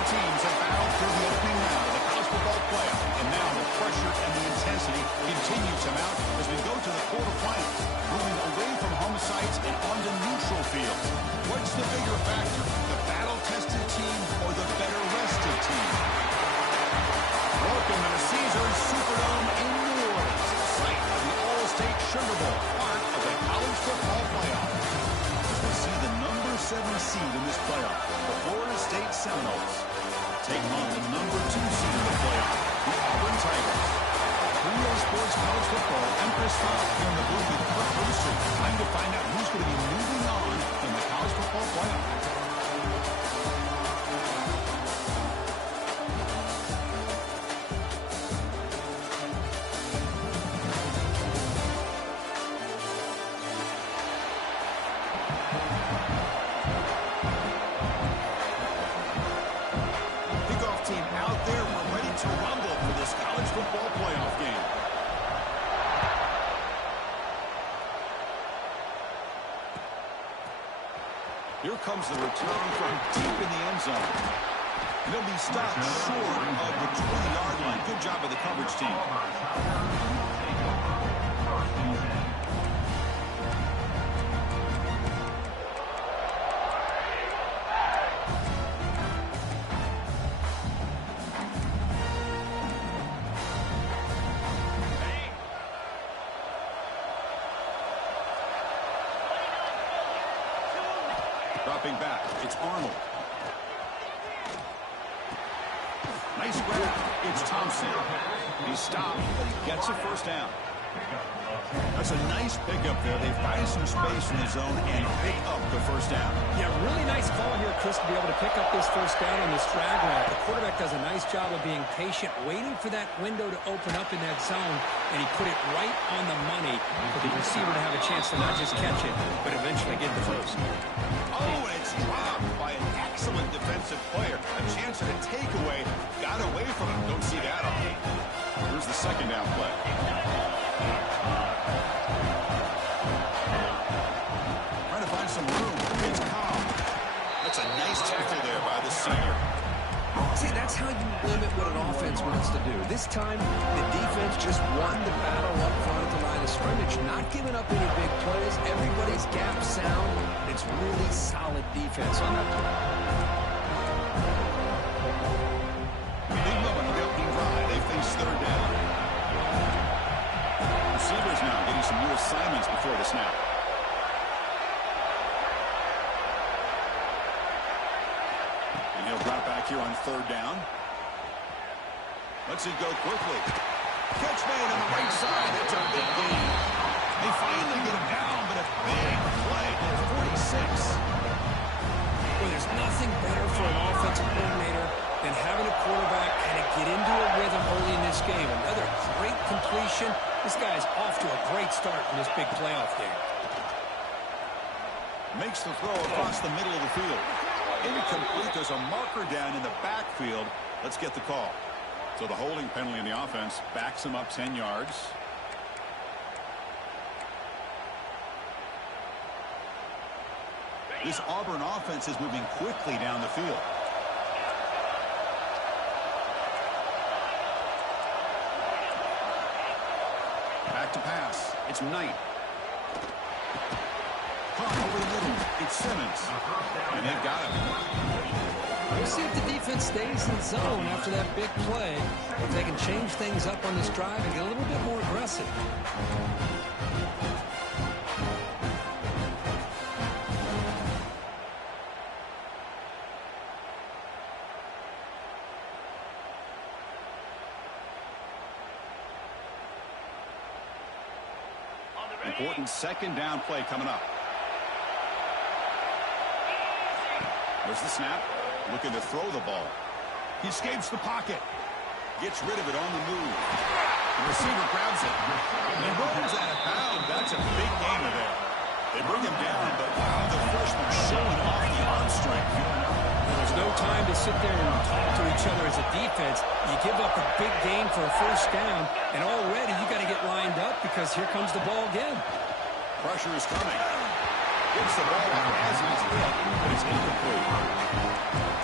Four teams have battled through the opening round of the college football playoff, and now the pressure and the intensity continue to mount as we go to the quarterfinals, moving away from home sites and onto neutral fields. What's the bigger factor, the battle-tested team or the better-rested team? Welcome to the Caesars Superdome in New Orleans, site of the All-State Sugar Bowl, part of the college football playoff. As we see the number 7 seed in this playoff, the Florida State Seminoles, take on the number 2 seed in the playoff, the Auburn Tigers. Trio Sports College Football, Empress Top here in the booth with Kurt Brewster. Time to find out who's going to be moving on in the college football playoff. Here comes the return from deep in the end zone. And he'll be stopped short of the 20-yard line. Good job of the coverage team. Dropping back, it's Arnold. Nice grab. It's Thompson. He's stopped, but he gets a first down. That's a nice pickup there. They find some space in the zone and pick up the first down. Yeah, really nice call here, Chris, to be able to pick up this first down on this drag route. The quarterback does a nice job of being patient, waiting for that window to open up in that zone, and he put it right on the money for the receiver to have a chance to not just catch it, but eventually get the first. Oh, and it's dropped by an excellent defensive player. A chance at a takeaway. Got away from him. Don't see that often. Here's the second down play. Trying to find some room. It's Cobb. That's a nice tackle there by the senior. See, that's how you limit what an offense wants to do. This time, the defense just won the battle up front at the line of scrimmage, not giving up any big plays. Everybody's gap sound. It's really solid defense on that play. Big moment of the opening drive. They face third down. Receivers now getting some new assignments before the snap. And he'll drop back here on third down. Let's it go quickly. Catch made on the right side. That's a big gain. They finally get him down, but a big play at 46. Well, there's nothing better for an offensive coordinator than having a quarterback kind of get into a rhythm early in this game. Another great completion. This guy's off to a great start in this big playoff game. Makes the throw across the middle of the field. Incomplete. There's a marker down in the backfield. Let's get the call. So the holding penalty in the offense backs him up 10 yards. This Auburn offense is moving quickly down the field. Back to pass. It's Knight. Caught over the middle. It's Simmons. And they've got him. We'll see if the defense stays in zone after that big play. If they can change things up on this drive and get a little bit more aggressive. Important second down play coming up. There's the snap. Looking to throw the ball. He escapes the pocket. Gets rid of it on the move. The receiver grabs it. And he rolls out of bounds. That's a big gainer there. They bring him down, but wow, the freshman showing off the arm strength. There's no time to sit there and talk to each other as a defense. You give up a big gain for a first down, and already you got to get lined up because here comes the ball again. Pressure is coming. Gets the ball as he's hit, but it's incomplete.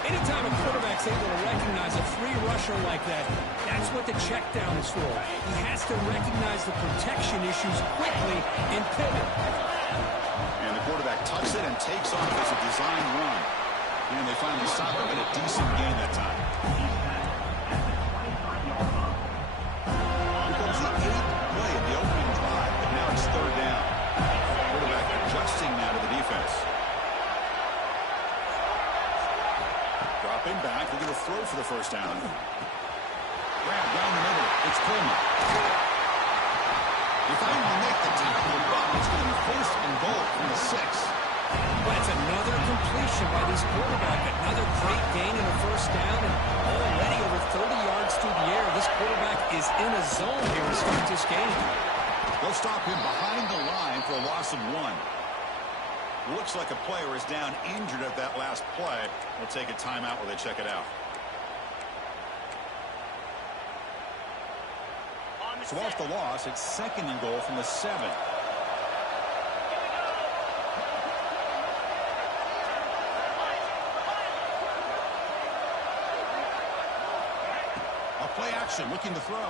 Anytime a quarterback's able to recognize a free rusher like that, that's what the check down is for. He has to recognize the protection issues quickly and pivot. And the quarterback tucks it and takes off as a design run. And they finally stop him at a decent gain that time. Here comes the 8th play of the opening drive, but now it's 3rd down. Quarterback adjusting now to the defense. Dropping back, looking to throw for the first down. Grab down the middle. It's Coleman. They finally make the tackle, but it's going to be 1st and goal from the 6. That's another completion by this quarterback. Another great gain in the first down, and already over 30 yards through the air. This quarterback is in a zone here to start this game. They'll stop him behind the line for a loss of 1. Looks like a player is down injured at that last play. We'll take a timeout while they check it out. So off the loss, it's 2nd and goal from the 7. Play action, looking to throw.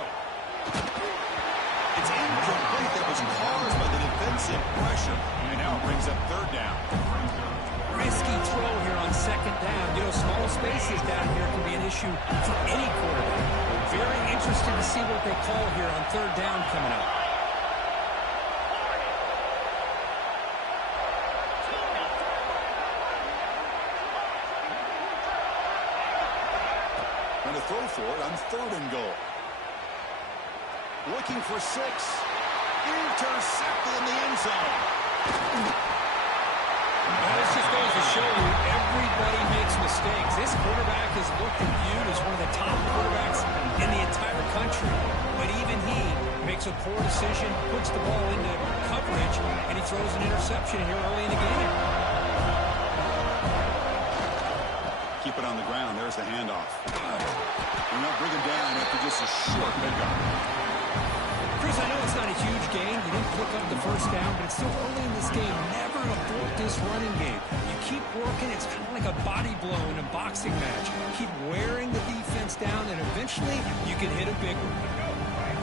It's incomplete. That was caused by the defensive pressure. And now it brings up 3rd down. Risky throw here on 2nd down. You know, small spaces down here can be an issue for any quarterback. Very interested to see what they call here on 3rd down coming up. Going to throw for it on 3rd and goal. Looking for 6. Intercepted in the end zone. Well, this just goes to show you everybody makes mistakes. This quarterback is looked and viewed as one of the top quarterbacks in the entire country. But even he makes a poor decision, puts the ball into coverage, and he throws an interception here early in the game. Keep it on the ground. There's the handoff. We're not bringing down after just a short pickup. Chris, I know it's not a huge gain. You didn't pick up the first down, but it's still early in this game. Never abort this running game. You keep working. It's kind of like a body blow in a boxing match. Keep wearing the defense down, and eventually you can hit a big one.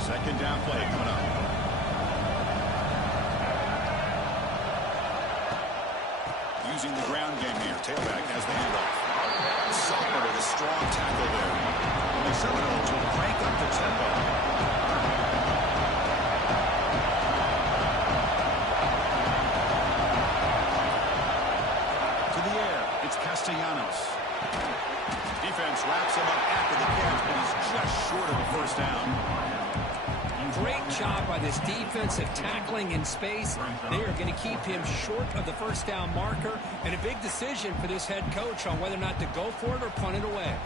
2nd down play coming up. Using the ground game here. Tailback has the handoff. Sommer with a strong tackle there. And the Seminoles will crank up the tempo. To the air, it's Castellanos. Defense wraps him up after the catch, but he's just short of a 1st down. Great job by this defensive tackling in space. They are going to keep him short of the 1st down marker, and a big decision for this head coach on whether or not to go for it or punt it away.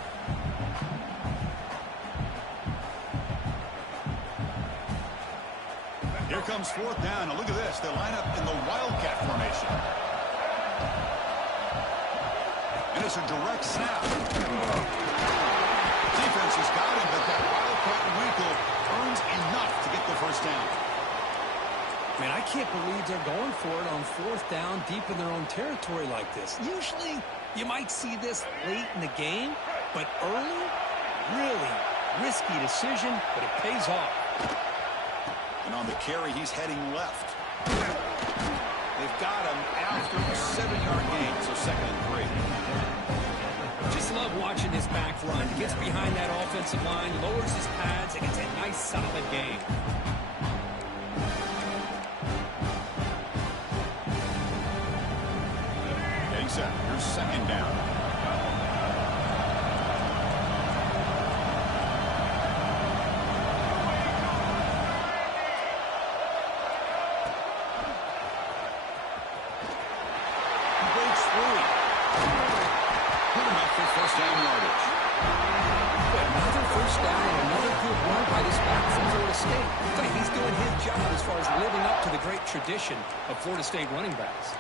Here comes 4th down. Now look at this. They line up in the Wildcat formation. And it's a direct snap. Defense has got him, but that Wildcat wrinkle earns enough to get the 1st down. Man, I can't believe they're going for it on 4th down deep in their own territory like this. Usually, you might see this late in the game, but early, really risky decision, but it pays off. And on the carry, he's heading left. They've got him after a 7-yard gain, so 2nd and 3. Just love watching this back run. He gets behind that offensive line, lowers his pads, and it's a nice, solid game. Getting set. Here's 2nd down. Tradition of Florida State running backs.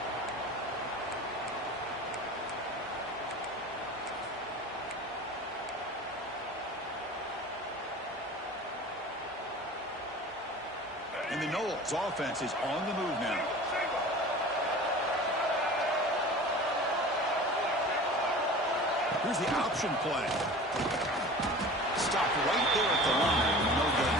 And the Noles offense is on the move now. Here's the option play. Stopped right there at the line. No good.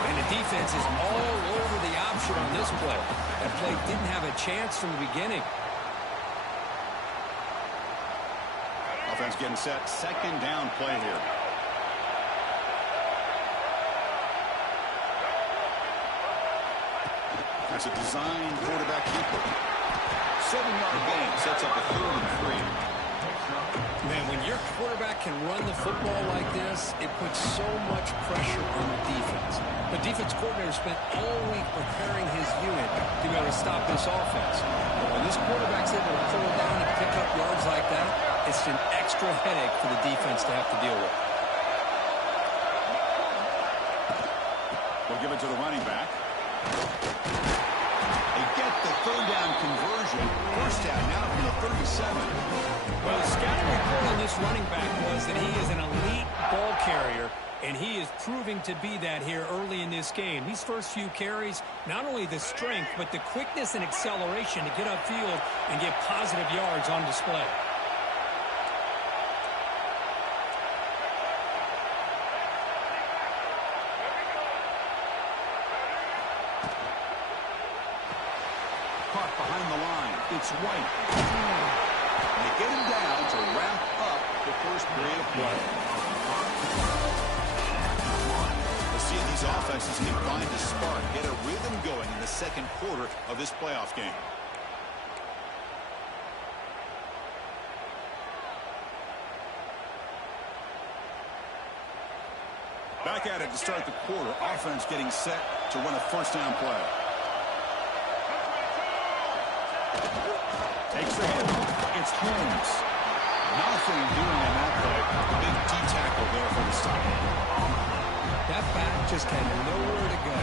And the defense is all over the option on this play. That play didn't have a chance from the beginning. Offense getting set. Second down play here. That's a design quarterback keeper. 7-yard gain sets up a 3rd and 3. Man, when your quarterback can run the football like this, it puts so much pressure on the defense. The defense coordinator spent all week preparing his unit to be able to stop this offense. But when this quarterback's able to pull down and pick up yards like that, it's an extra headache for the defense to have to deal with. We'll give it to the running back. They get the 3rd down conversion. 1st down now from the 37. Well, the scouting report on this running back was that he is an elite ball carrier, and he is proving to be that here early in this game. These first few carries, not only the strength, but the quickness and acceleration to get upfield and get positive yards on display. Caught behind the line. It's White. They get him down to wrap up the first period of play. Let's see if these offenses can find a spark, get a rhythm going in the second quarter of this playoff game. Back at it to start the quarter. Offense getting set to run a 1st down play. Takes the hit. It's Holmes. Nothing doing in that play. Big D-tackle there for the stop. That back just had nowhere to go.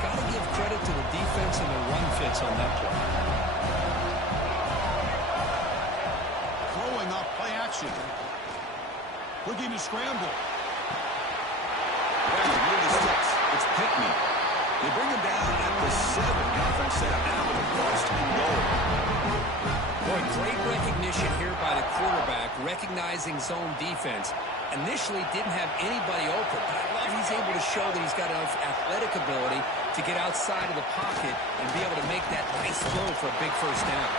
Got to give credit to the defense and the run fits on that play. Throwing up play action. Looking to scramble. Back near the sticks. It's Pittman. They bring him down at the 7. The offense set up now with a 1st and goal. Boy, great recognition here by the quarterback, recognizing zone defense. Initially didn't have anybody open, but I love he's able to show that he's got enough athletic ability to get outside of the pocket and be able to make that nice throw for a big 1st down.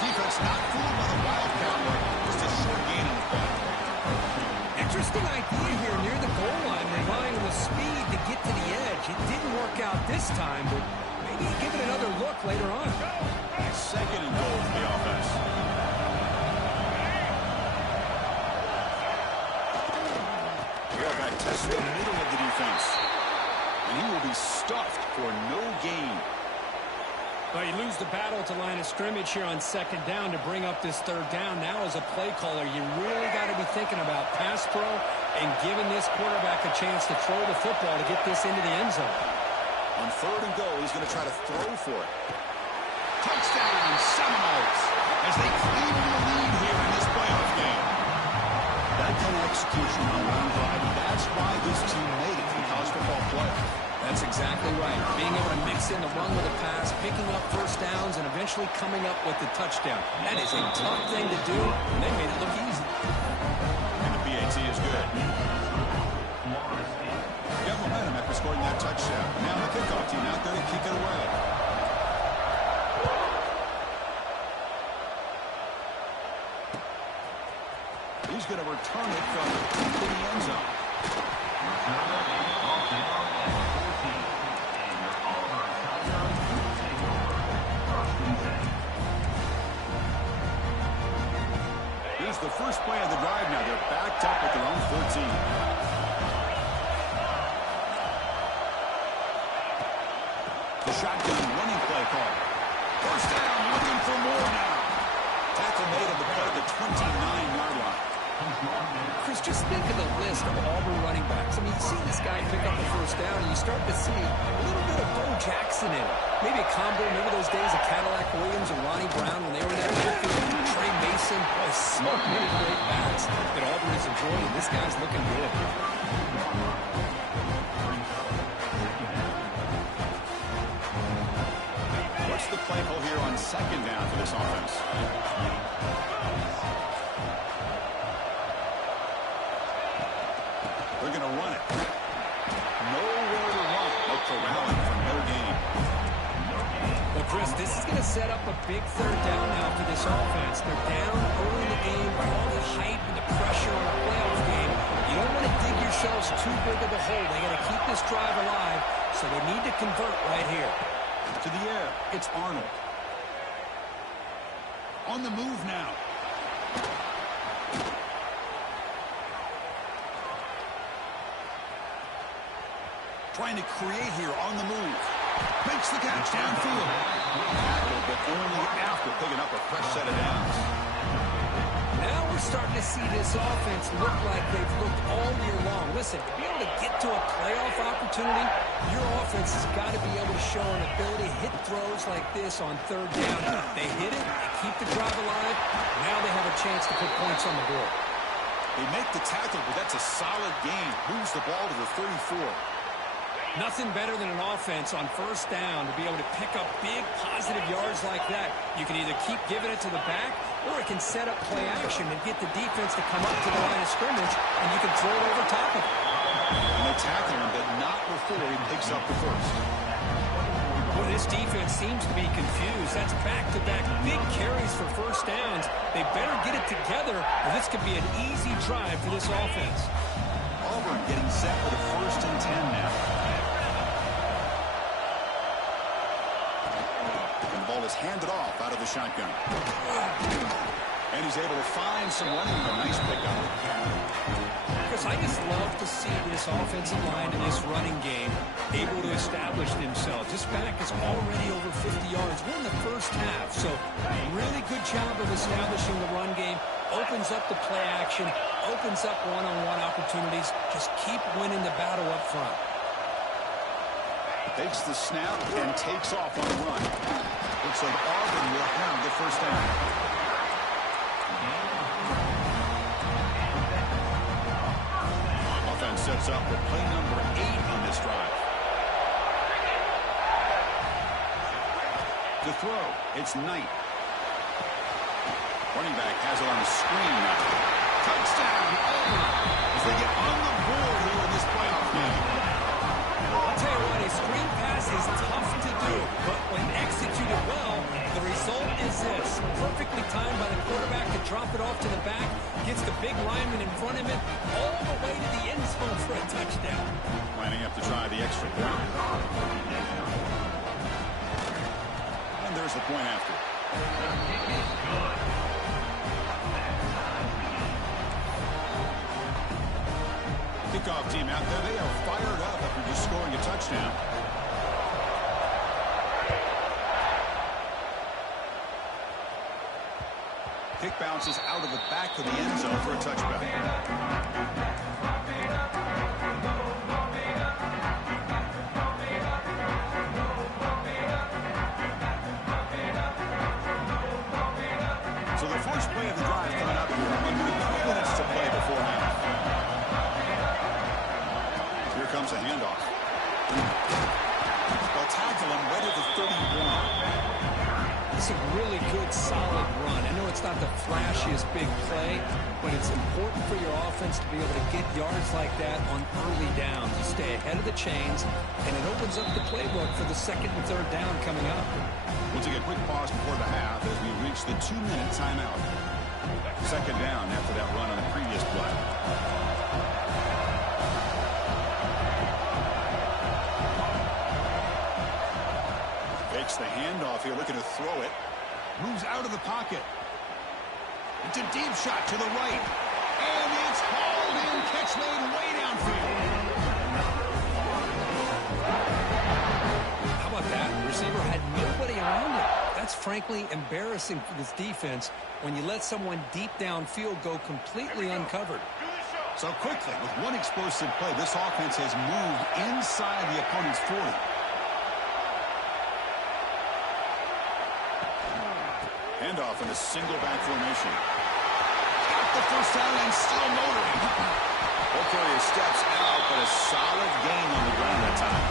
Defense not fooled by the wildcat work. Just a short gain on the play. Interesting idea here near the goal line, relying on the speed to get to the edge. It didn't work out this time, but maybe give it another look later on. 2nd and goal for the offense. Quarterback tests the middle of the defense. And he will be stuffed for no gain. Well, you lose the battle at the line of scrimmage here on 2nd down to bring up this 3rd down. Now as a play caller, you really got to be thinking about pass pro and giving this quarterback a chance to throw the football to get this into the end zone. On 3rd and goal, he's going to try to throw for it. Touchdown, Seminoles, as they claim the lead here in this playoff game. That kind of execution on one drive, that's why this team made it to the college football playoff. That's exactly right. Being able to mix in the run with a pass, picking up 1st downs, and eventually coming up with the touchdown. That is a tough thing to do, and they made it look easy. And the BAT is good. Got momentum after scoring that touchdown. Now the kickoff team out there to kick it away. He's going to return it from the end zone. Here's the first play of the drive now. They're backed up at their own 14. The shotgun running play call. 1st down, looking for more now. Tackle made on the play at the 29-yard line. Chris, just think of the list of Auburn running backs. I mean, you see this guy pick up the 1st down, and you start to see a little bit of Bo Jackson in it. Maybe a combo. Remember those days of Cadillac Williams and Ronnie Brown when they were there? Trey Mason. Boy, so many great backs that Auburn is enjoying. This guy's looking good. What's the play call here on 2nd down for this offense? This is going to set up a big third down now for this offense. They're down early in the game, all the hype and the pressure on a playoff game. You don't want to dig yourselves too big of a hole. They got to keep this drive alive, so they need to convert right here. To the air, it's Arnold. On the move now. Trying to create here on the move. Makes the catch downfield. Tackled, but only after picking up a fresh set of downs. Now we're starting to see this offense look like they've looked all year long. Listen, to be able to get to a playoff opportunity, your offense has got to be able to show an ability to hit throws like this on third down. They hit it, they keep the drive alive. Now they have a chance to put points on the board. They make the tackle, but that's a solid gain. Moves the ball to the 34. Nothing better than an offense on first down to be able to pick up big positive yards like that. You can either keep giving it to the back, or it can set up play action and get the defense to come up to the line of scrimmage, and you can throw it over top of it. And they tackle him, but not before he picks up the first. Well, this defense seems to be confused. That's back-to-back big carries for first downs. They better get it together, or this could be an easy drive for this offense. Auburn getting set for the 1st and 10 now. Ball is handed off out of the shotgun. And he's able to find some running room. Nice pickup. Chris, I just love to see this offensive line in this running game able to establish themselves. This back is already over 50 yards. We're in the first half, so really good job of establishing the run game. Opens up the play action, opens up one-on-one opportunities. Just keep winning the battle up front. Takes the snap and takes off on the run. Looks like Auburn will have the first down. Offense sets up for play number 8 on this drive. The throw, it's Knight. Running back has it on the screen now. Touchdown, Auburn, as they get on the board here in this playoff game. I'll tell you what, a screen pass is tough to do, but when executed well, the result is this. Perfectly timed by the quarterback to drop it off to the back, gets the big lineman in front of him, all the way to the end zone for a touchdown. Lining up to try the extra point. And there's the point after. Kickoff team out there, they are fired up after just scoring a touchdown. Kick bounces out of the back of the end zone for a touchback. So the first play of the drive coming up here. Under 3 minutes to play before half. Here comes a handoff. They'll tackle him right at the 31. It's a really good, solid run. I know it's not the flashiest big play, but it's important for your offense to be able to get yards like that on early downs. You stay ahead of the chains, and it opens up the playbook for the 2nd and 3rd down coming up. We'll take a quick pause before the half as we reach the 2-minute timeout. 2nd down after that run on the previous play. Takes the handoff here, looking to throw it. Moves out of the pocket. It's a deep shot to the right. And it's hauled in. Catch made way downfield. How about that? The receiver had nobody around him. That's frankly embarrassing for this defense when you let someone deep downfield go completely uncovered. So quickly, with one explosive play, this offense has moved inside the opponent's 40. Handoff in a single back formation. Got the first down and still motoring. Okoye steps out, but a solid gain on the ground that time.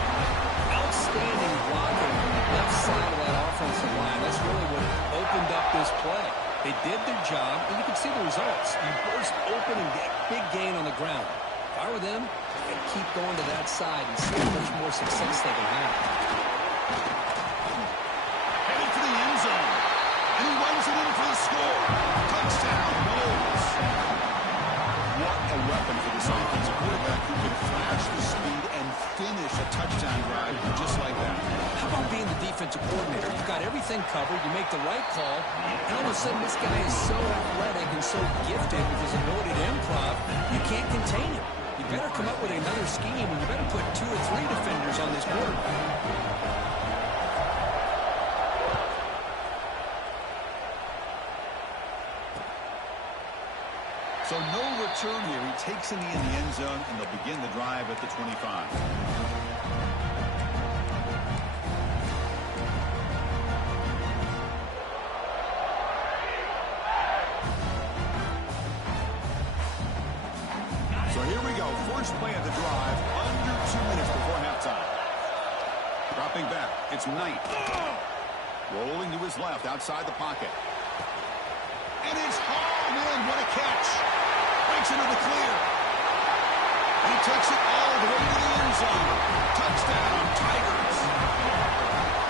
Outstanding blocking on the left side of that offensive line. That's really what opened up this play. They did their job, and you can see the results. You burst open and get a big gain on the ground. If I were them, I'd keep going to that side and see how much more success they can have. Headed for go. Touchdown, Bills. What a weapon for this offense. A quarterback who can flash the speed and finish a touchdown drive just like that. How about being the defensive coordinator? You've got everything covered. You make the right call. And all of a sudden, this guy is so athletic and so gifted with his ability to improv, you can't contain him. You better come up with another scheme, and you better put 2 or 3 defenders on this quarterback. So no return here. He takes it in the end zone, and they'll begin the drive at the 25. So here we go. First play of the drive, under 2 minutes before halftime. Dropping back. It's Knight. Rolling to his left, outside the pocket. And it's hauled in. What a catch. Breaks into the clear. And he takes it all the way to the end zone. Touchdown, Tigers.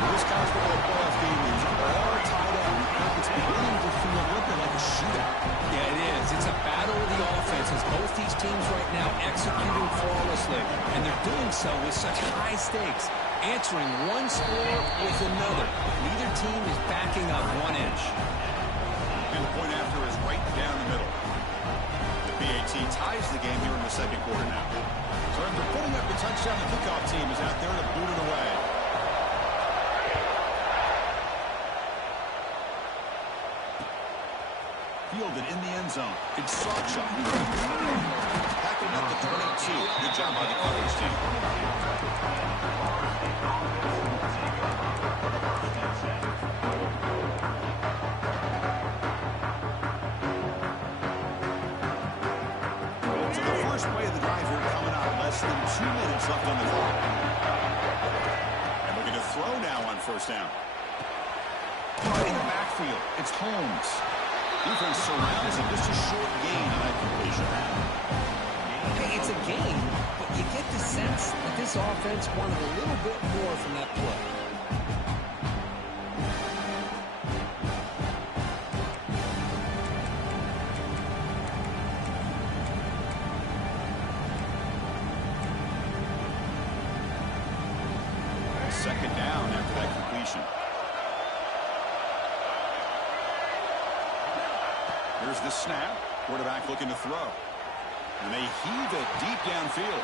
This college football playoff game is all tied up. It's beginning to feel a little bit like a shootout. Yeah, it is. It's a battle of the offenses. Both these teams right now executing flawlessly. And they're doing so with such high stakes. Answering one score with another. Neither team is backing up 1 inch. And the point after is right down the middle. The PAT ties the game here in the second quarter now. So after putting up the touchdown, the kickoff team is out there to boot it away. Fielded in the end zone. It's Sawchuk. Packing up the 22. Good job by the coverage team. Play of the drive here coming out. Less than 2 minutes left on the clock. And looking to throw now on first down. Right in the backfield, it's Holmes. Defense surrounds him. Just a short gain on that completion. Hey, it's a game, but you get the sense that this offense wanted a little bit more from that play. Second down after that completion. Here's the snap. Quarterback looking to throw. And they heave it deep downfield.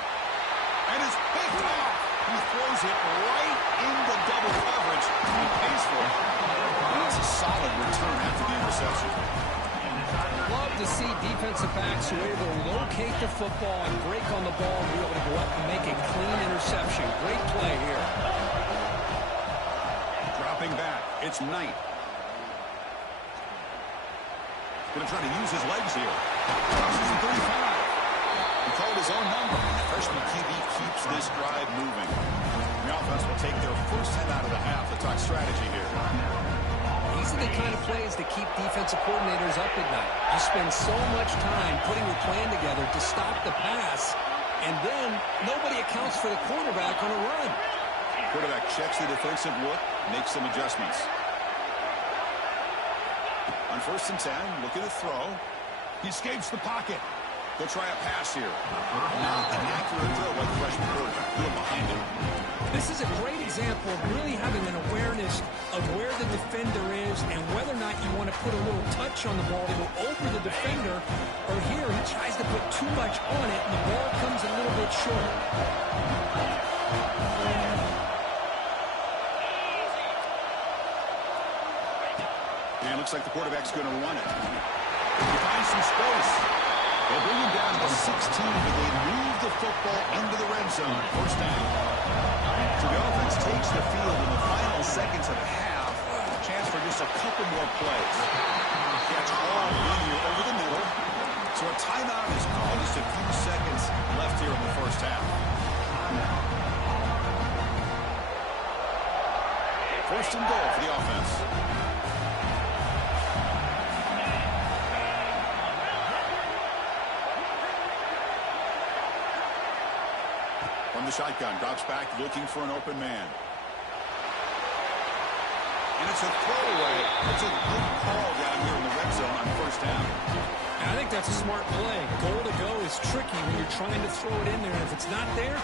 And it's picked off. He throws it right into double coverage. He pays for it. And it's a solid return after the interception. Love to see defensive backs who are able to locate the football and break on the ball and be able to go up and make a clean interception. Great play here. Dropping back, it's Knight. Going to try to use his legs here. Crosses the 35. He called his own number. Freshman QB keeps this drive moving. The offense will take their first head out of the half to talk strategy here. These are the kind of plays that keep defensive coordinators up at night. You spend so much time putting your plan together to stop the pass, and then nobody accounts for the quarterback on a run. Quarterback checks the defensive look, makes some adjustments. On first and 10, looking to throw. He escapes the pocket. They'll try a pass here. Not an accurate throw by the freshman quarterback. Field behind him. This is a great example of really having an awareness of where the defender is and whether or not you want to put a little touch on the ball to go over the defender, or here he tries to put too much on it and the ball comes a little bit short. And it looks like the quarterback's going to run it. He finds some space. They'll bring him down to the 16, but they move the football into the red zone. First down. So the offense takes the field in the final seconds of the half. A chance for just a couple more plays. Catch all linear over the middle. So a timeout is called. Just a few seconds left here in the first half. First and goal for the offense. From the shotgun, drops back looking for an open man. And it's a throwaway. It's a good call down here in the red zone on first down. And I think that's a smart play. Goal to go is tricky when you're trying to throw it in there. And if it's not there,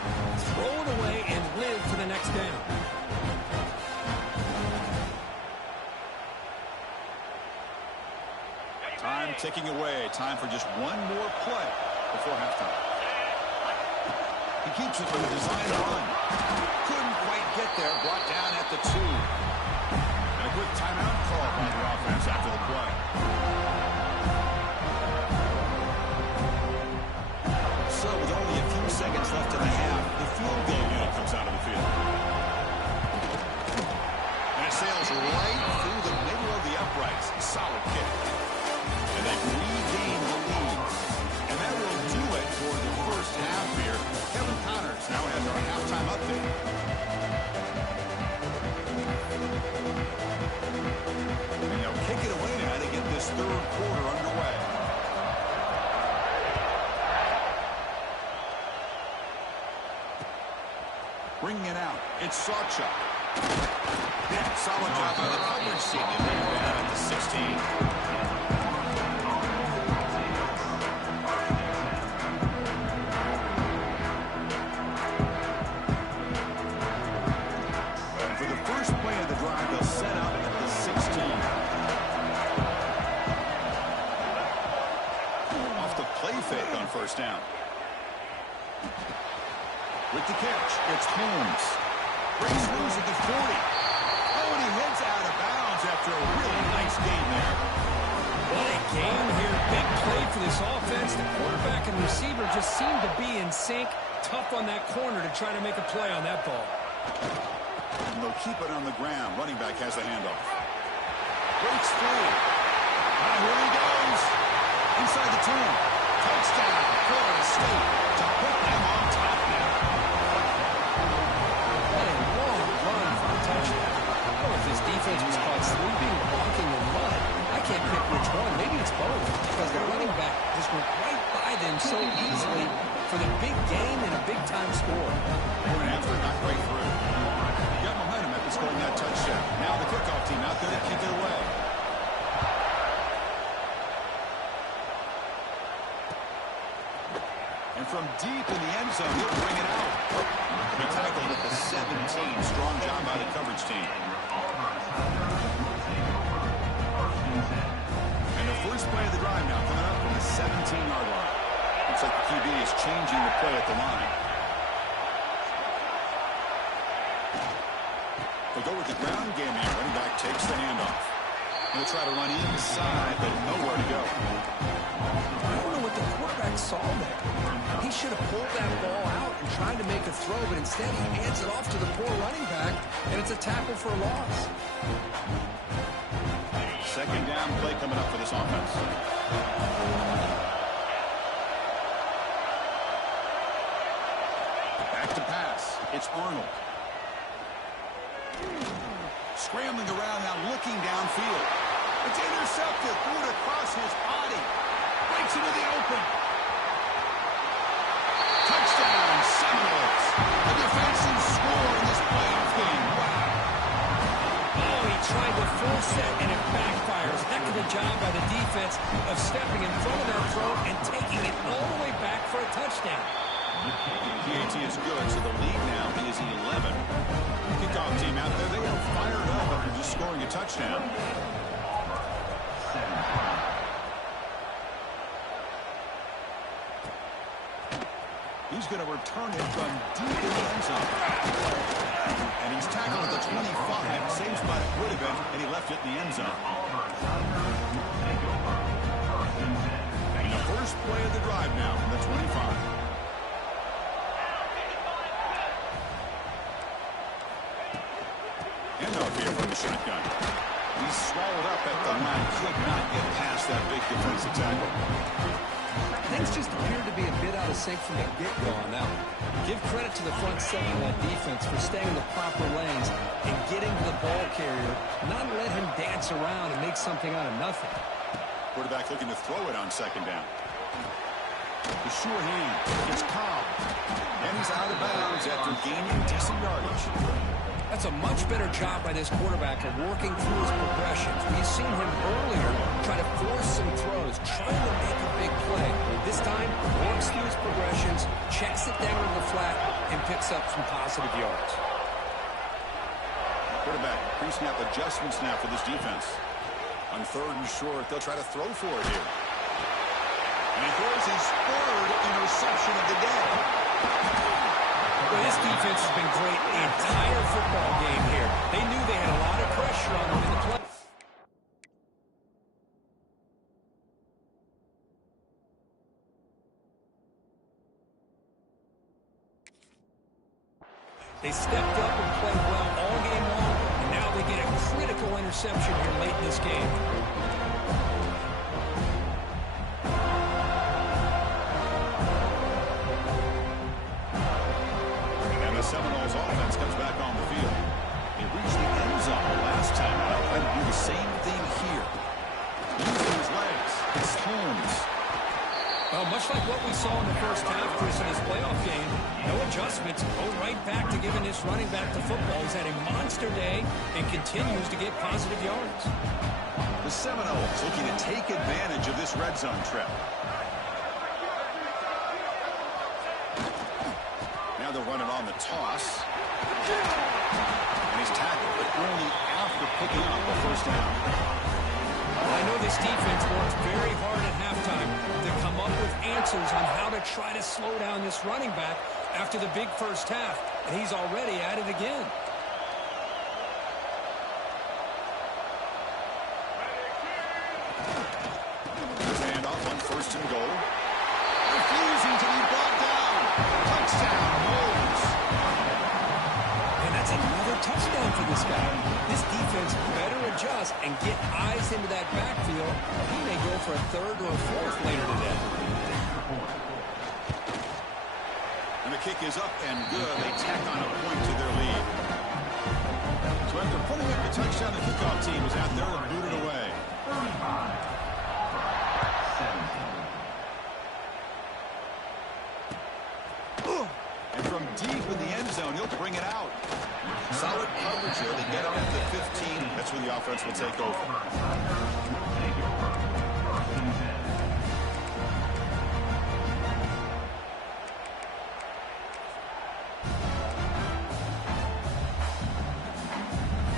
throw it away and live for the next down. Time ticking away. Time for just one more play before halftime. He keeps it with a design run. Couldn't quite get there. Brought down at the 2. And a quick timeout call by the offense after the play. So with only a few seconds left in the half, the field goal unit comes out of the field. And it sails right through the middle of the uprights. Solid kick. And they've regained the lead. And that will do it for the first half here. Kevin Connors now has our halftime update. And they'll kick it away now to get this third quarter underway. Bringing it out. It's Sawchuk. Solid job by the coverage team. They bring it down at the 16. First down. With the catch, it's Holmes. Breaks loose at the 40. Oh, and he heads out of bounds after a really nice game there. What a game here. Big play for this offense. The quarterback and receiver just seem to be in sync. Tough on that corner to try to make a play on that ball. And they'll keep it on the ground. Running back has the handoff. Breaks through. Now here he goes. Inside the 10. Touchdown, Florida State, to put them on top now. What a long run for a touchdown. I don't know if this defense was caught sleeping or walking in mud. I can't pick which one. Maybe it's both, because the running back just went right by them so easily for the big game and a big-time score. Point after, not quite through. You got momentum after scoring that touchdown. Now the kickoff team out there to kick it away. And from deep in the end zone, he'll bring it out. He tackled at the 17. Strong job by the coverage team. And the first play of the drive now coming up from the 17-yard line. Looks like the QB is changing the play at the line. They go with the ground game here. Running back takes the handoff. He'll try to run inside, but nowhere to go. I don't know what the quarterback saw there. He should have pulled that ball out and tried to make a throw, but instead he hands it off to the poor running back, and it's a tackle for a loss. Second down play coming up for this offense. Back to pass. It's Arnold. Scrambling around now, looking downfield. It's intercepted. Threw it across his body. Breaks into the open. Touchdown, Seminoles. A defensive score in this playoff game. Wow. Oh, he tried to force that, and it backfires. Heck of a job by the defense of stepping in front of that throw and taking it all the way back for a touchdown. PAT is good, so the lead now is 11. Kickoff team out there, they are fired up after just scoring a touchdown. He's going to return it from deep in the end zone. And he's tackled at the 25. Same spot it would have been, and he left it in the end zone. And the first play of the drive now from the 25. Handoff here from the shotgun. He's swallowed up at the line. Could not get past that big defensive tackle. Things just appeared to be a bit out of sync from the get-go on that one. Give credit to the front seven of that defense for staying in the proper lanes and getting to the ball carrier, not let him dance around and make something out of nothing. Quarterback looking to throw it on second down. The sure hand. It's Cobb. And he's out of bounds after gaining decent yardage. That's It's a much better job by this quarterback of working through his progressions. We've seen him earlier try to force some throws, trying to make a big play. This time, works through his progressions, checks it down to the flat, and picks up some positive yards. Quarterback, pre-snap adjustments now for this defense. On 3rd and short, they'll try to throw for it here. And he throws his 3rd interception of the day. Well, this defense has been great the entire football game here. They knew they had a lot of pressure on them in the play. They stepped up and played well all game long, and now they get a critical interception here late in this game. And the Seminoles offense comes back on the field. They reached the end zone last time out. Trying to do the same thing here. Using his legs. It's Holmes. Well, much like what we saw in the first half, Chris, in this playoff game, no adjustments, go right back to giving this running back the football. He's had a monster day and continues to get positive yards. The Seminoles looking to take advantage of this red zone trip. Now they're running on the toss. And he's tackled, but only after picking up the first down. I know this defense works very hard at halftime to come up with answers on how to try to slow down this running back after the big first half, and he's already at it again. His handoff on 1st and goal. Refusing to be brought down. Touchdown, Holmes. And that's another touchdown for this guy. This defense better adjust and get eyes into that backfield, or he may go for a 3rd or a 4th later today. And the kick is up and good. They tack on a point to their lead. So after putting up the touchdown, the kickoff team is out there to boot it away. And from deep in the end zone, he'll bring it out. Solid coverage here. They get him at the 15. That's where the offense will take over.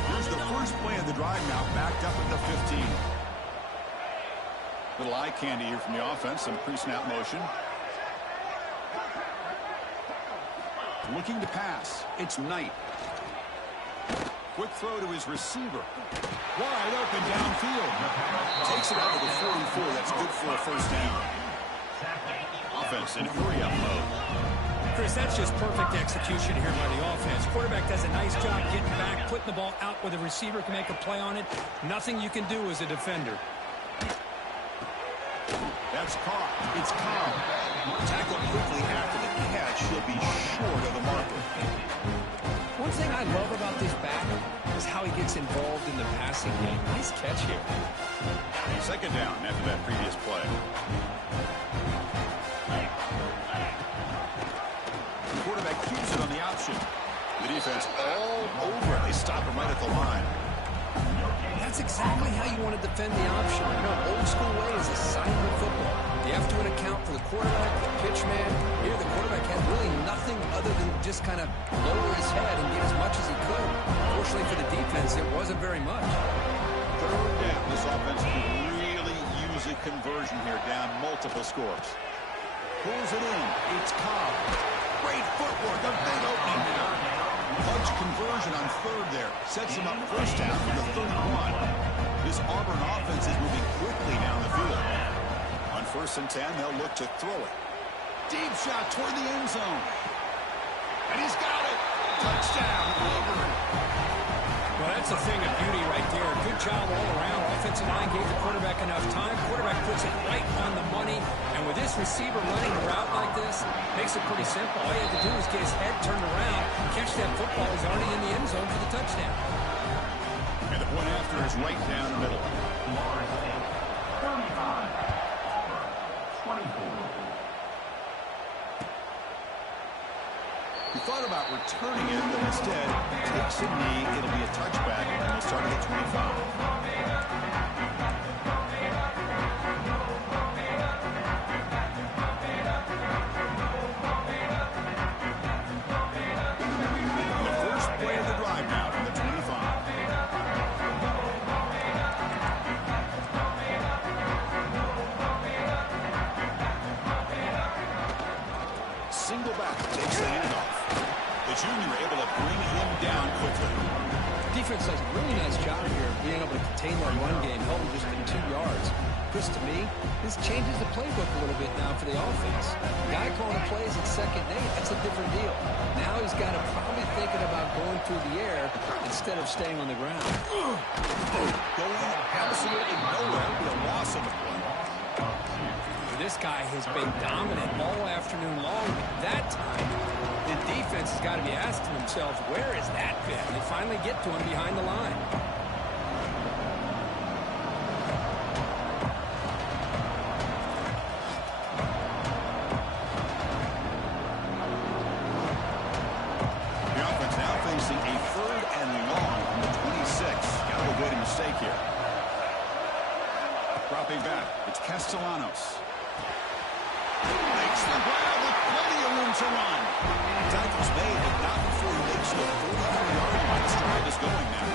Here's the first play of the drive now, backed up at the 15. Little eye candy here from the offense, some pre-snap motion. Looking to pass. It's Knight. Quick throw to his receiver. Wide open downfield. Takes it out of the 44. That's good for a first down. Offense in hurry-up mode. Chris, that's just perfect execution here by the offense. Quarterback does a nice job getting back, putting the ball out where the receiver can make a play on it. Nothing you can do as a defender. That's caught. It's Cobb. Tackled quickly after the catch. He'll be short of the marker. One thing I love about this back is how he gets involved in the passing game. Nice catch here. 2nd down after that previous play. The quarterback keeps it on the option. The defense all over it. They stop him right at the line. That's exactly how you want to defend the option. You know, old school way is assignment football. You have to account for the quarterback, the pitch man. Here, the quarterback had really nothing other than just kind of lower his head and get as much as he could. Fortunately for the defense, it wasn't very much. 3rd down. This offense could really use a conversion here, down multiple scores. Pulls it in. It's Cobb. Great footwork. A big opening now. Punch conversion on 3rd there. Sets him up first down for the 31. This Auburn offense is moving quickly down the field. On 1st and 10, they'll look to throw it. Deep shot toward the end zone. And he's got it. Touchdown, Auburn. Well, that's a thing of beauty right there. Good job all around. Offensive line gave the quarterback enough time. Quarterback puts it right on the money. And with this receiver running a route like this, makes it pretty simple. All you have to do is get his head turned around, catch that football. He's already in the end zone for the touchdown. And the point after is right down the middle. 24. He thought about returning it, but instead takes a knee. It'll be a touchback, and they'll start at the 25. Single back takes the handoff. The junior able to bring him down quickly. Defense does a really nice job here of being able to contain that run game, held him just in 2 yards. Chris, to me, this changes the playbook a little bit now for the offense. The guy calling the plays at 2nd and 8, that's a different deal. Now he's got to probably thinking about going through the air instead of staying on the ground. Going absolutely nowhere. It'll be a loss of the play. This guy has been dominant all afternoon long. That time, the defense has got to be asking themselves, where is that been? They finally get to him behind the line. The offense now facing a 3rd and long from the 26. Got to avoid a mistake here. Dropping back, it's Castellanos. Makes the grab with plenty of room to run. Tackle's made, but not before he makes the 43-yard line. Let's try this going now.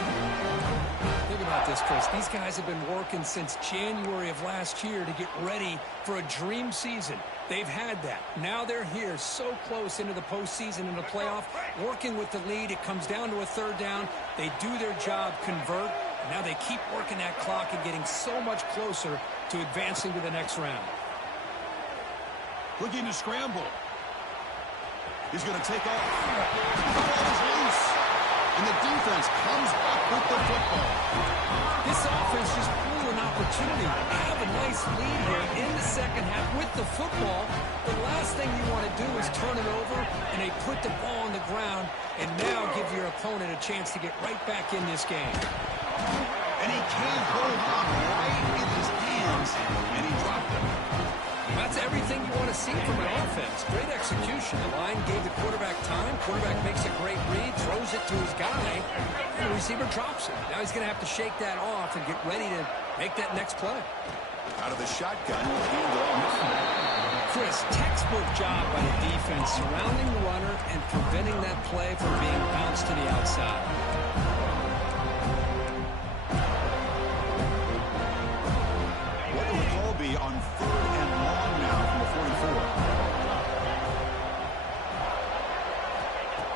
Think about this, Chris. These guys have been working since January of last year to get ready for a dream season. They've had that. Now they're here so close into the postseason and the playoff, working with the lead. It comes down to a 3rd down. They do their job, convert. Now they keep working that clock and getting so much closer to advancing to the next round. Looking to scramble. He's going to take off. The ball is loose. And the defense comes up with the football. This offense just blew an opportunity. They have a nice lead here in the 2nd half with the football. The last thing you want to do is turn it over, and they put the ball on the ground and now give your opponent a chance to get right back in this game. And he can't hold on right in his hands, and he dropped it. That's everything you want to see from an offense. Great execution. The line gave the quarterback time. Quarterback makes a great read, throws it to his guy, and the receiver drops it. Now he's going to have to shake that off and get ready to make that next play. Out of the shotgun, hand off. Chris, textbook job by the defense surrounding the runner and preventing that play from being bounced to the outside. What will the call be on 3rd and long now from the 44?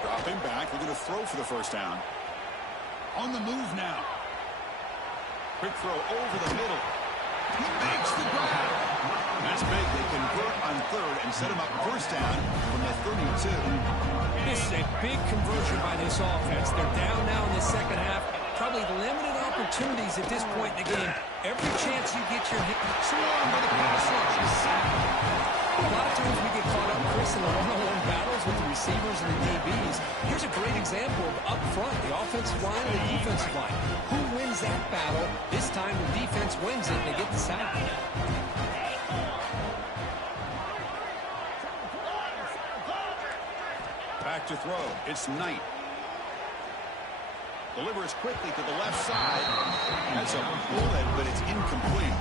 Dropping back, we're going to throw for the 1st down. On the move now. Quick throw over the middle. He makes the grab. That's big. They convert on 3rd and set him up 1st down from the 32. This is a big conversion by this offense. They're down now in the 2nd half. Probably limited opportunities at this point in the game. Every chance you get your hit, swarmed by the pass rush. A lot of times we get caught up, Chris, in the one-on-one battles with the receivers and the DBs. Here's a great example of up front, the offensive line and the defensive line. Who wins that battle? This time the defense wins it and they get the sack. Back to throw. It's Knight. Delivers quickly to the left side. That's a bullet, but it's incomplete.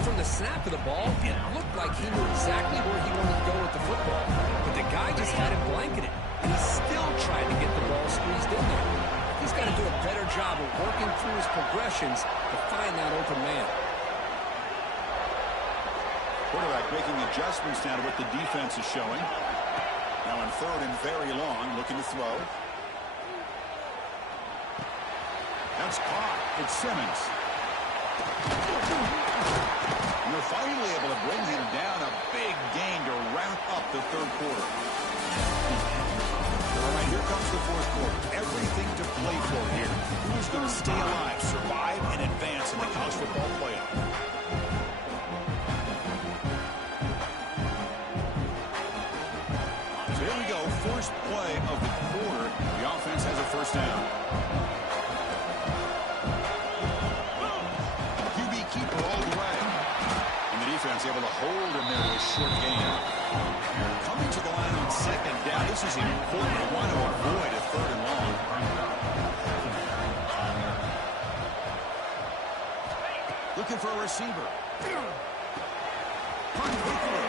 From the snap of the ball, it looked like he knew exactly where he wanted to go with the football. But the guy just had him blanketed, and he's still trying to get the ball squeezed in there. He's got to do a better job of working through his progressions to find that open man. Quarterback making adjustments now to what the defense is showing. Now on 3rd and very long, looking to throw. That's caught. It's Simmons. And they're finally able to bring him down. A big gain to wrap up the 3rd quarter. All right, here comes the 4th quarter. Everything to play for here. Who's going to stay alive, survive, and advance in the college football playoff? So here we go. First play of the quarter. The offense has a 1st down. Keeper all the way. And the defense able to hold him there with a short gain. Coming to the line on 2nd down. This is important. They want to avoid a 3rd and long. looking for a receiver. Punt quickly.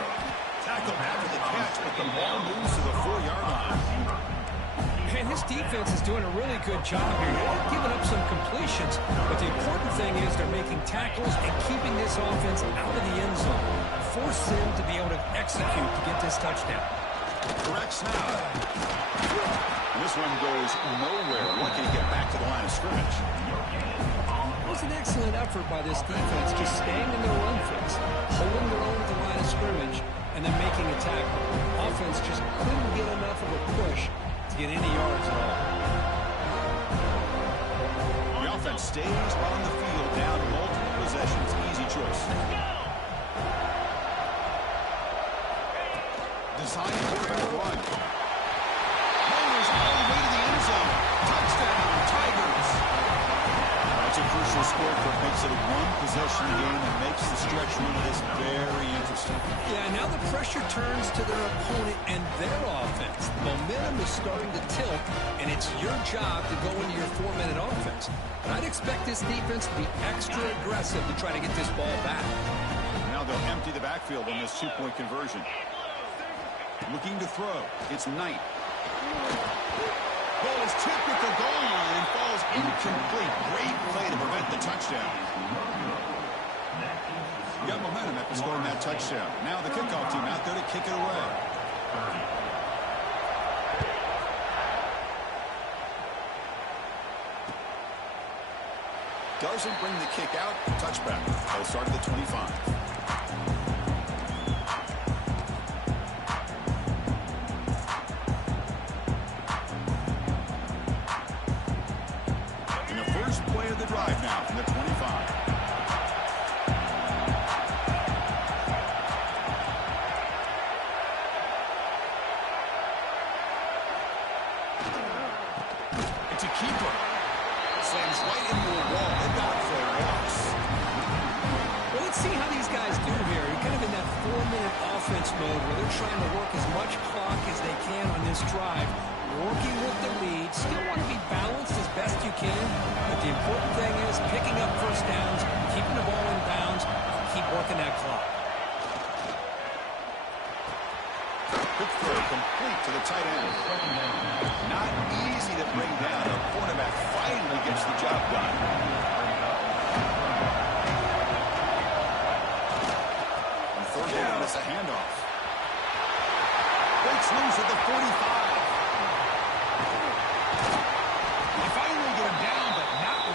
Tackled after the catch, but the ball moves to the 4-yard line. And his defense is doing a really good job here. They're giving up some completions, but the important thing is they're making tackles and keeping this offense out of the end zone. Force them to be able to execute to get this touchdown. Correct snap. This one goes nowhere. Lucky to get back to the line of scrimmage. It was an excellent effort by this defense, just staying in their run fix, holding their own at the line of scrimmage, and then making a tackle. Offense just couldn't get enough of a push to get any yards at all. The offense stays on the field, down multiple possessions. Easy choice. Designed for the run. Rolls all the way to the end zone. Touchdown, Tigers. That's a crucial score for makes it a one-possession game and makes the stretch run of this very interesting. Yeah, now the pressure turns to their opponent and their offense. The momentum is starting to tilt, and it's your job to go into your 4-minute offense. But I'd expect this defense to be extra aggressive to try to get this ball back. Now they'll empty the backfield on this 2-point conversion. Looking to throw. It's Knight. Ball is tipped at the goal line and falls incomplete. Great play to prevent the touchdown. Got momentum after scoring that touchdown. Now the kickoff team out there to kick it away. Doesn't bring the kick out. Touchback. They'll start at the 25. Drive now from the 25. It's a keeper. Slams right into a wall. They've got it for a loss. Well, let's see how these guys do here. You're kind of in that 4-minute offense mode where they're trying to work as much clock as they can on this drive. Working with the lead, still want to be balanced as best you can, but the important thing is picking up first downs, keeping the ball in bounds, and keep working that clock. Quick throw complete to the tight end. Not easy to bring down. The quarterback finally gets the job done. On third down, it's a handoff. Breaks loose at the 45.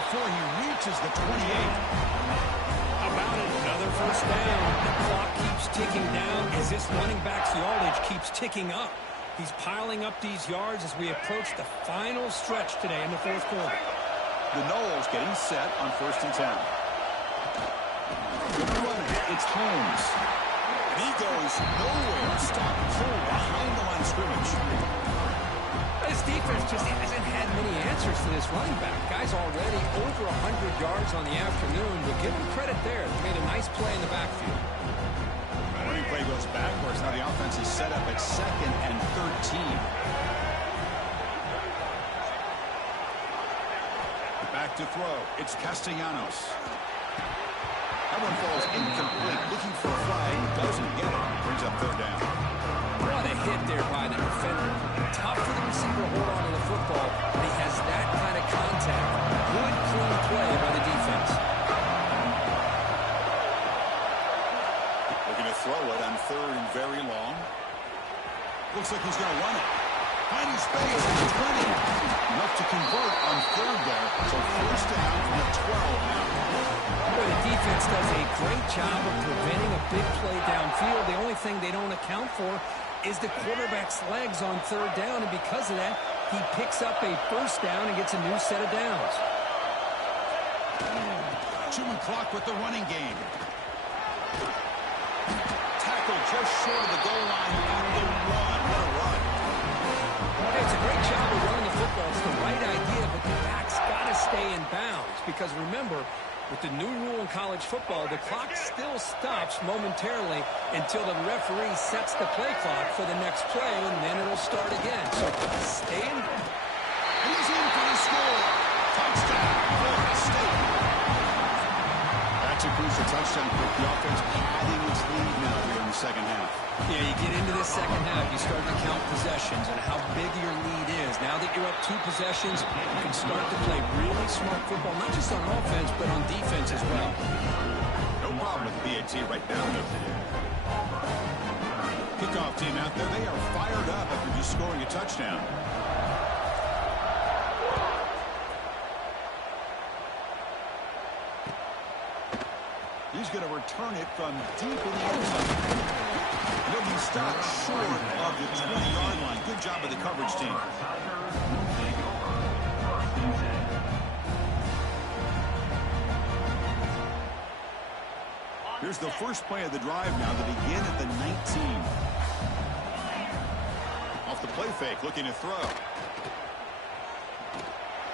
Before he reaches the 28. How about it? Another first down. The clock keeps ticking down as this running back's yardage keeps ticking up. He's piling up these yards as we approach the final stretch today in the fourth quarter. The Knowles getting set on 1st and 10. Good running. It's Holmes. And he goes nowhere. Stop cold behind the line of scrimmage. This defense just hasn't had many answers to this running back. Guy's already over 100 yards on the afternoon, but give him credit there. He made a nice play in the backfield. The running play goes backwards. Now the offense is set up at 2nd and 13. Back to throw. It's Castellanos. That one falls incomplete. Looking for a flag. Doesn't get it. Brings up 3rd down. What a hit there by the defender. Tough for the receiver to hold on to the football, but he has that kind of contact. Good, clean play by the defense. Looking to throw it on 3rd and very long. Looks like he's going to run it. Finding space at the 20. Enough to convert on 3rd there. So 1st down from the 12 now. Boy, the defense does a great job of preventing a big play downfield. The only thing they don't account for is the quarterback's legs on 3rd down, and because of that, he picks up a 1st down and gets a new set of downs. Chewing clock with the running game. Tackle just short of the goal line on the run. What a run. Hey, it's a great job of running the football. It's the right idea, but the back's got to stay in bounds because remember, with the new rule in college football, the clock still stops momentarily until the referee sets the play clock for the next play, and then it'll start again. So stay in. And he's in for the score. Touchdown, Florida State. That That's a crucial touchdown. The offense padding its lead now here in the second half. Yeah, you get into this second half, you start to count possessions and how big your lead is. Now that you're up 2 possessions, you can start to play really smart football, not just on offense, but on defense as well. No problem with the PAT right now. Kickoff team out there, they are fired up after just scoring a touchdown. He's going to return it from deep in the end zone. He'll be stopped short of the 20-yard line. Good job of the coverage team. Here's the first play of the drive now to begin at the 19. Off the play fake, looking to throw.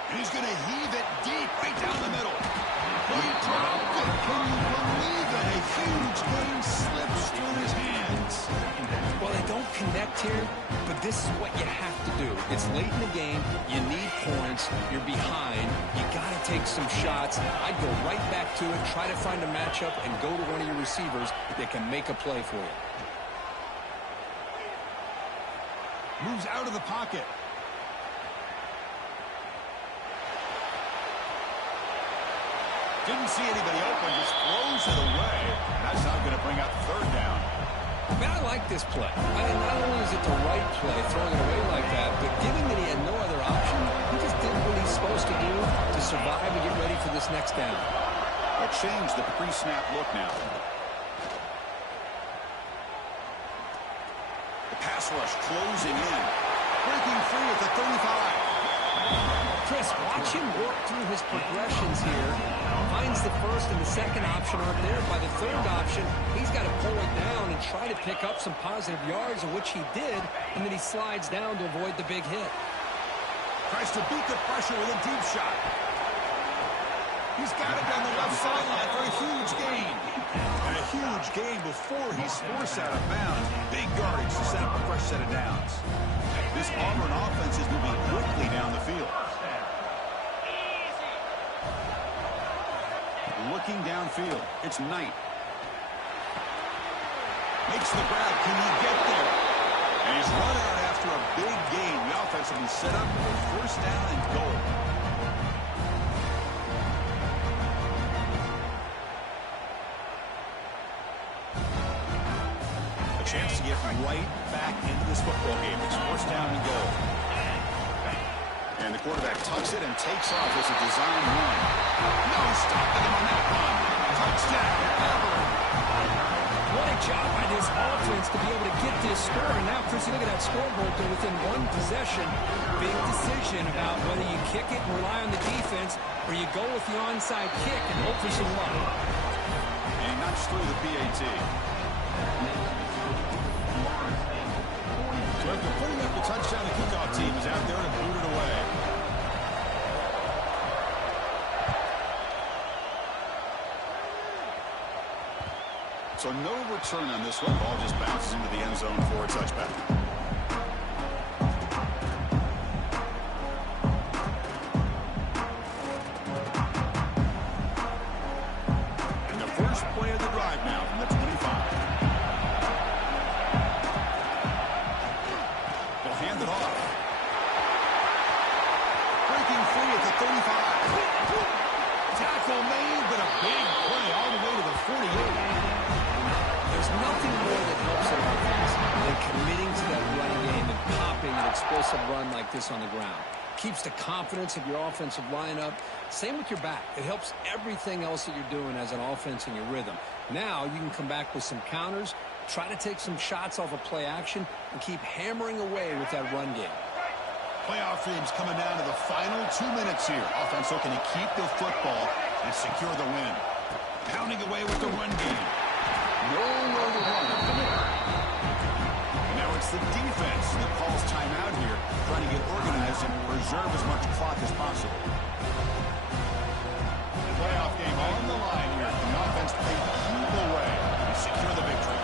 And he's going to heave it deep right down the middle. He dropped it. Can you believe it? A huge gain slips through his hands. Well, they don't connect here, but this is what you have to do. It's late in the game. You need points. You're behind. You got to take some shots. I'd go right back to it, try to find a matchup, and go to one of your receivers that can make a play for you. Moves out of the pocket. Didn't see anybody open, just throws it away. That's not going to bring up third down. I mean, I like this play. I mean, not only is it the right play, throwing it away like that, but given that he had no other option, he just did what he's supposed to do to survive and get ready for this next down. They'll change the pre-snap look now. The pass rush closing in. Breaking free at the 35. Chris, watch him work through his progressions here. Finds the first and the second option aren't there. By the third option, he's got to pull it down and try to pick up some positive yards, of which he did, and then he slides down to avoid the big hit. Tries to beat the pressure with a deep shot. He's got it down the left sideline for a huge gain. And a huge gain before he's forced out of bounds. Big yardage to set up a fresh set of downs. This Auburn offense is moving quickly down the field. Looking downfield. It's Knight. Makes the grab. Can he get there? And he's run out after a big gain. The offense will be set up for first down and goal. A chance to get right back into this football game. It's first down and goal. And the quarterback tucks it and takes off as a design run. No stopping him on that run. Touchdown, Auburn. What a job by this offense to be able to get this score. And now, Chris, you look at that scoreboard. They're within one possession. Big decision about whether you kick it and rely on the defense or you go with the onside kick and hope for some luck. And he knocks through the PAT. So after putting up the touchdown, the kickoff team is out there to boot it away. So no return on this one. Ball just bounces into the end zone for a touchback. And the first play of the drive now from the 25. They'll hand it off. Breaking free at the 35. Tackle made, but a big play all the way to the 48. There's nothing more that helps an offense than committing to that running game and popping an explosive run like this on the ground. Keeps the confidence of your offensive lineup. Same with your back. It helps everything else that you're doing as an offense in your rhythm. Now you can come back with some counters, try to take some shots off of play action, and keep hammering away with that run game. Playoff games coming down to the final 2 minutes here. Offense looking to keep the football and secure the win. Pounding away with the run game. Nowhere to run at the minute. And now it's the defense that calls timeout here, trying to get organized and reserve as much clock as possible. The playoff game on the line here. The offense played keep away and secure the victory.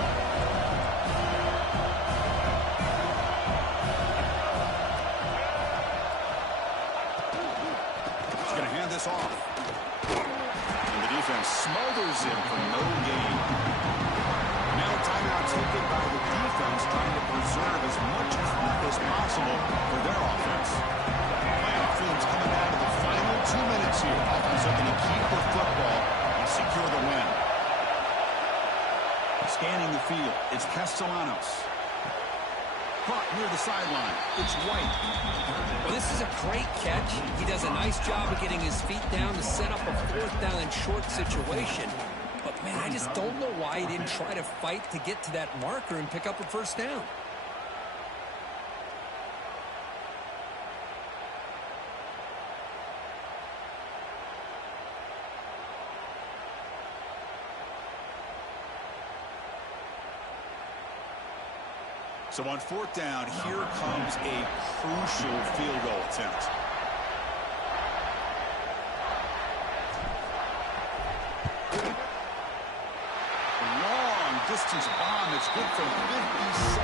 He's going to hand this off. And the defense defense smothers him for no gain. Now a timeout taken by the defense, trying to preserve as much clock as possible for their offense. Playoff rhythm's coming down to the final 2 minutes here. Offense looking to keep the football and secure the win. Scanning the field, it's Castellanos. Caught near the sideline. It's White. Well, this is a great catch. He does a nice job of getting his feet down to set up a fourth down and short situation. But, man, I just don't know why he didn't try to fight to get to that marker and pick up a first down. So on fourth down, here comes a crucial field goal attempt. A long distance bomb. It's good for 57.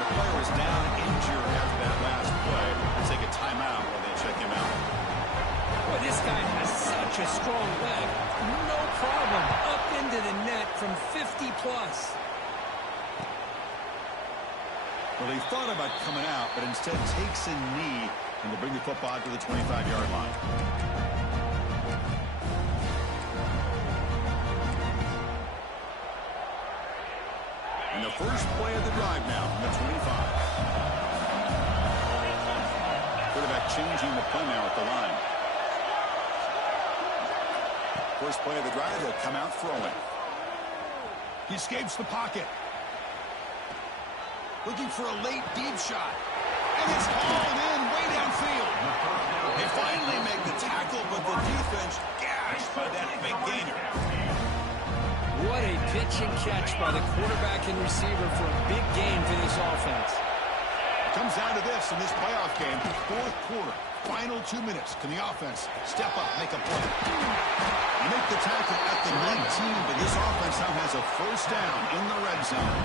The player is down injured after that last play. They take a timeout while they check him out. Boy, this guy has such a strong leg. No problem. Up into the net from 50 plus. Well, he thought about coming out, but instead takes a knee and to bring the football to the 25-yard line. And the first play of the drive now from the 25. Quarterback changing the play now at the line. First play of the drive, they'll come out throwing. He escapes the pocket. Looking for a late deep shot. And it's hauled in way downfield. They finally make the tackle, but the defense gashed by that big gainer. What a pitch and catch by the quarterback and receiver for a big gain for this offense. It comes down to this in this playoff game. Fourth quarter, final 2 minutes. Can the offense step up, make a play? Make the tackle at the 19, but this offense now has a first down in the red zone.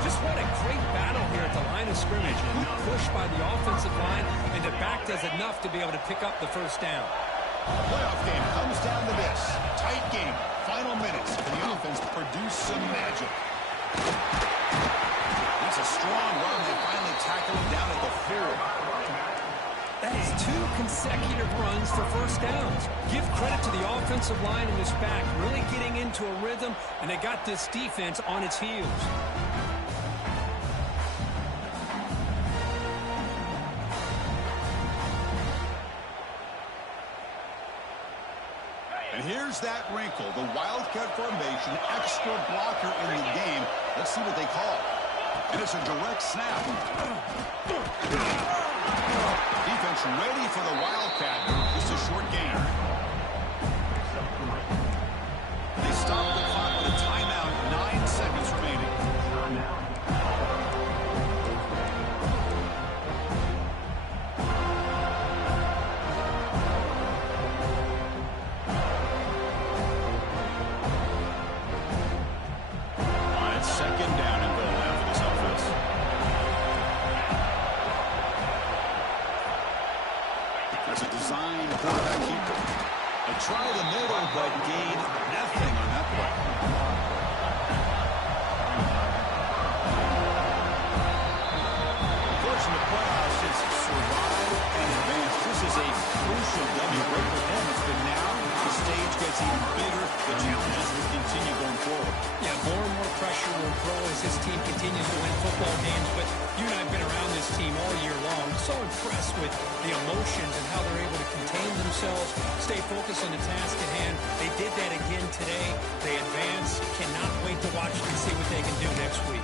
Just what a great battle here at the line of scrimmage. Good push by the offensive line, and the back does enough to be able to pick up the first down. The playoff game comes down to this. Tight game. Final minutes. Can the offense produce some magic? That's a strong run. They finally tackle him down at the 4. That is 2 consecutive runs for first downs. Give credit to the offensive line in this back, really getting into a rhythm, and they got this defense on its heels. And here's that wrinkle, the Wildcat formation, extra blocker in the game. Let's see what they call. And it's a direct snap. Defense ready for the Wildcat. Just a short gain. They stop the clock with a timeout, 9 seconds remaining. Second down and goal now for this offense. That's a design quarterback keeper. They try the middle, but gain nothing on that play. Of course, in the playoffs, it's survive and advance. This is a crucial W break for them. It's been now. The stage gets even bigger. The challenges will continue going forward. Yeah, more and more pressure will grow as this team continues to win football games. But you and I have been around this team all year long. So impressed with the emotions and how they're able to contain themselves, stay focused on the task at hand. They did that again today. They advance. Cannot wait to watch and see what they can do next week.